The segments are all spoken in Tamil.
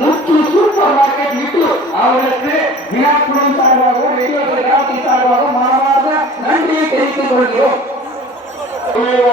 முத்து சூப்பர் மார்க்கெட் விட்டு அவர்களுக்கு வினாக்குழு சார்பாகவும் ரேடியோ கிராமத்தின் சார்பாகவும் மனமார்ந்த நன்றியை தெரிவித்துக் கொள்கிறோம். வந்து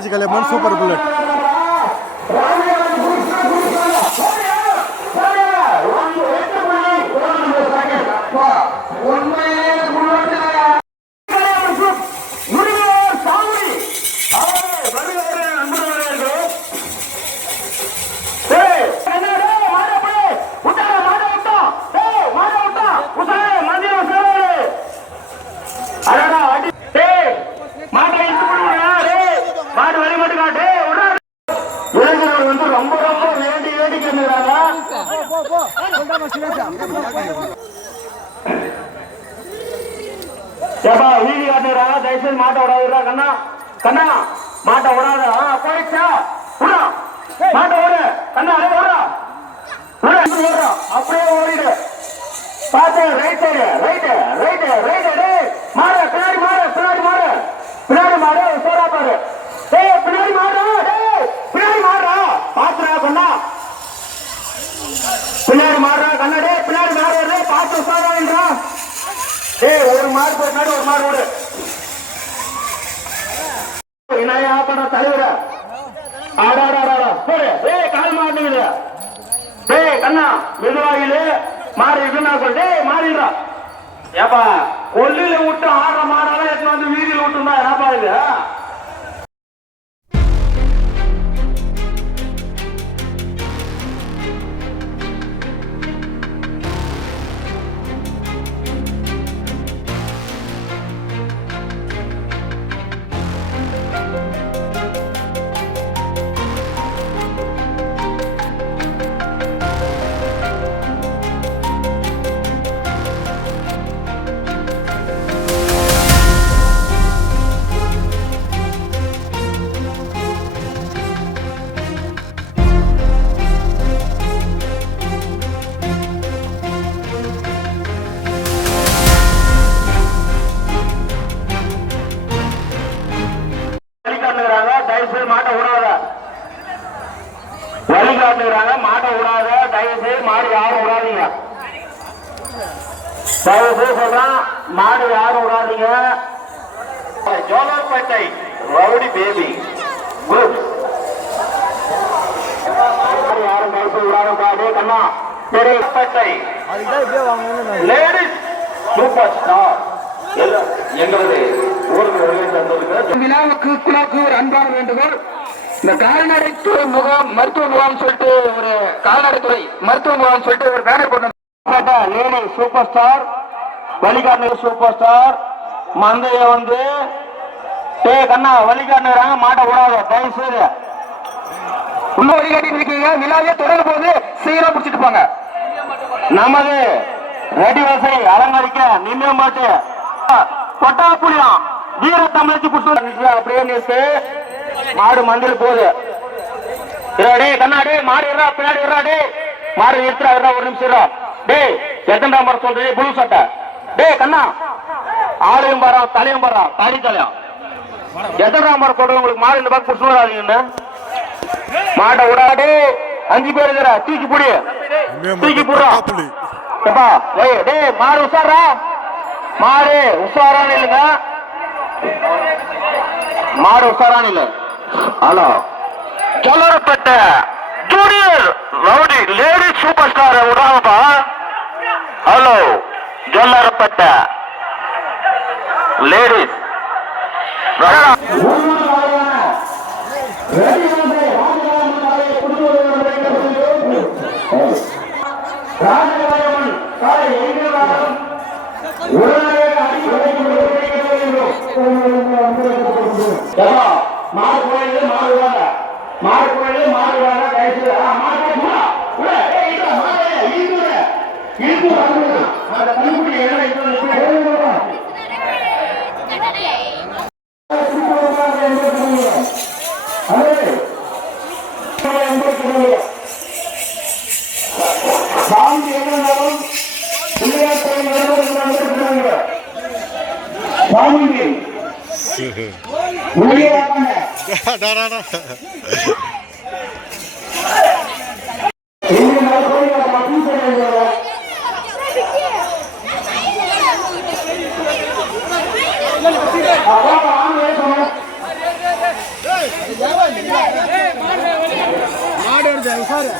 வேலஸ் ராஜ் கல்யாணம் சூப்பர் புல்லட் வந்து ரொம்ப ரொம்ப வேண்டி வேண்டி கேட்கிறாங்க ஏப்பா வீதி காட்டுறாங்க தயவுசெய்து மாட்டை விடாதுடா கண்ணா. கண்ணா மாட்டை விடாத. போயிடுச்சா விடா. மாட்டை ஓடு. கண்ணா அதே ஓடா விடா அப்படியே ஓடிடு. பார்த்து right side right right right டேய் மாடு பின்னாடி மாடு பின்னாடி மாடு பின்னாடி மாடு சோடா பாரு டேய் பின்னாடி மாடு டேய் பின்னாடி மாடுறா பாத்துடா கண்ணா பின்னாடி மாடுறா கண்ணா டேய் பின்னாடி மாடு வருது பார்த்து சோடான்றா ஏய் ஒரு மார்க் போட்டாடு ஒரு மார்க் ஓடு. விநாயகா பட தலைவர. ஆடாடாடா போடு. ஏய் கால் மாட்டுது டேய் கண்ணா மெதுவாகிலே மாறி இருக்குன்னா சொல் டேய் மாறிடுறா ஏப்பா கொல்லில விட்டு ஆடுற மாடெல்லாம் எடுத்து வந்து வீதியில் விட்டுருந்தா என்னப்பா இது? விடாதீங்க தயவுசெய்து சொல்றான் மாடு யாரும் விடாதீங்க. Jolarpettai rowdy baby group. யாரும் தயவுசெய்து விடாத பாடு கண்ணா. சரி. Pettai ladies super star. எங்களது ஊருக்கு வருகை தந்திருக்கிற விழாவுக்கு குழாக்கு ஒரு அன்பான வேண்டுகோள். இந்த கால்நடைத்துறை முகாம் மருத்துவ முகாம் சொல்லிட்டு ஒரு கால்நடைத்துறை மருத்துவ முகாம் சொல்லிட்டு ஒரு பேனர் போட்டு லேடி சூப்பர் ஸ்டார் வழிகாட்டு சூப்பர் ஸ்டார் மந்தைய வந்து டே கண்ணா வழிகாட்டுறாங்க மாட்ட விடாத தயவு செய்து. உள்ள வழிகாட்டி இருக்கீங்க. விழாவே தொடர போது சீக்கிரம் பிடிச்சிட்டு போங்க. நமது ரெடி வசை அலங்கரிக்க நின்று மாட்டு கொட்டா புளியம் வீர தமிழச்சி புட்டு அப்படியே நிறுத்து மாடு மந்திர போகுது. இருடா டேய் கண்ணா டேய் மாடு இருடா பின்னாடி இருடா டேய். மாடு நிறுத்துறா இருடா ஒரு நிமிஷம் இருடா. டேய் எத்தனை நம்பர் சொல்றீங்க புழு சட்டை. டேய் கண்ணா. ஆளையும் பாரா தலையும் பாரா தாடி தலையும் எத்தனை நம்பர் போடுறது உங்களுக்கு மாடு இந்த பக்கம் புடிச்சு வராதீங்கன்னு மாட்டை விடாடு அஞ்சு பேர் இருக்கிற தூக்கி புடி. தூக்கி புடுறா. புலி ஏப்பா டேய் மாடு உஷாரா மாடு உஷாரான்னு இல்லைங்க. மாடு உஷாரான்னு இல்ல. ஹலோ சொல்லப்பட்ட junior rowdy lady super star விடாமப்பா hello ஜொல்லரப்பட்ட லேடிஸ் ராஜராஜமன் காலை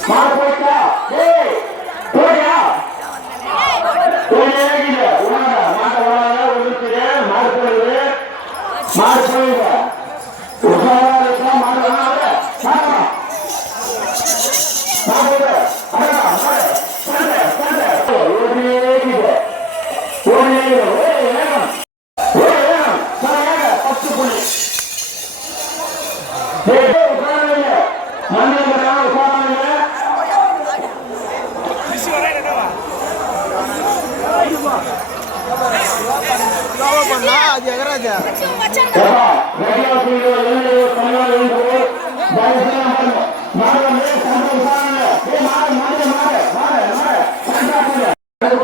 மாடு போச்சா ஏய் போயா போயே இல்ல உணாத மாட்ட உணாத ஒழுக்குது மாடு போகுது மாடு போகுது உஷாரா இருக்கா மாடு உணாத மாடு மாடு அடடா மாடு போடு போடு ஓடியே இது ஓடியே ஓடி வேணும் ஓடி வேணும் சரியாக பத்து புள்ளி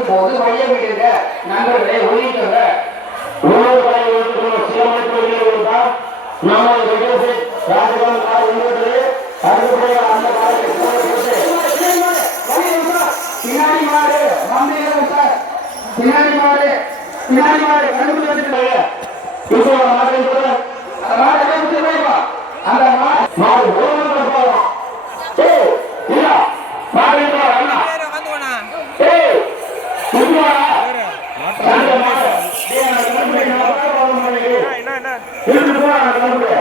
போட்டு போட்டு. பின்னாடி மாறு பின்னாடி மாடு மந்தையில விட்டா. பின்னாடி மாடு பின்னாடி மாடு கண்டுபிடி வந்துட்டாங்க இப்போ மாடு இருக்குது. அந்த மாடு எல்லாம் விட்டு போய்ப்பா. அந்த மாடு மாடு ஓரமா போகும். ஏய், இல்ல. மாடு இங்க வா, அண்ணா. ஏய், இங்க வாடா. அந்த மாடு. ஏய், அந்த கண்டுபிடி, நான் வர போறேன் மனைவி. இழுத்துட்டு போ, அந்த கண்டுபிடி.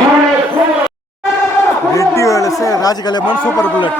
மூணு, மூணு. ரெட்டி வேலஸ் ராஜ் கல்யாணம் சூப்பர் புல்லட்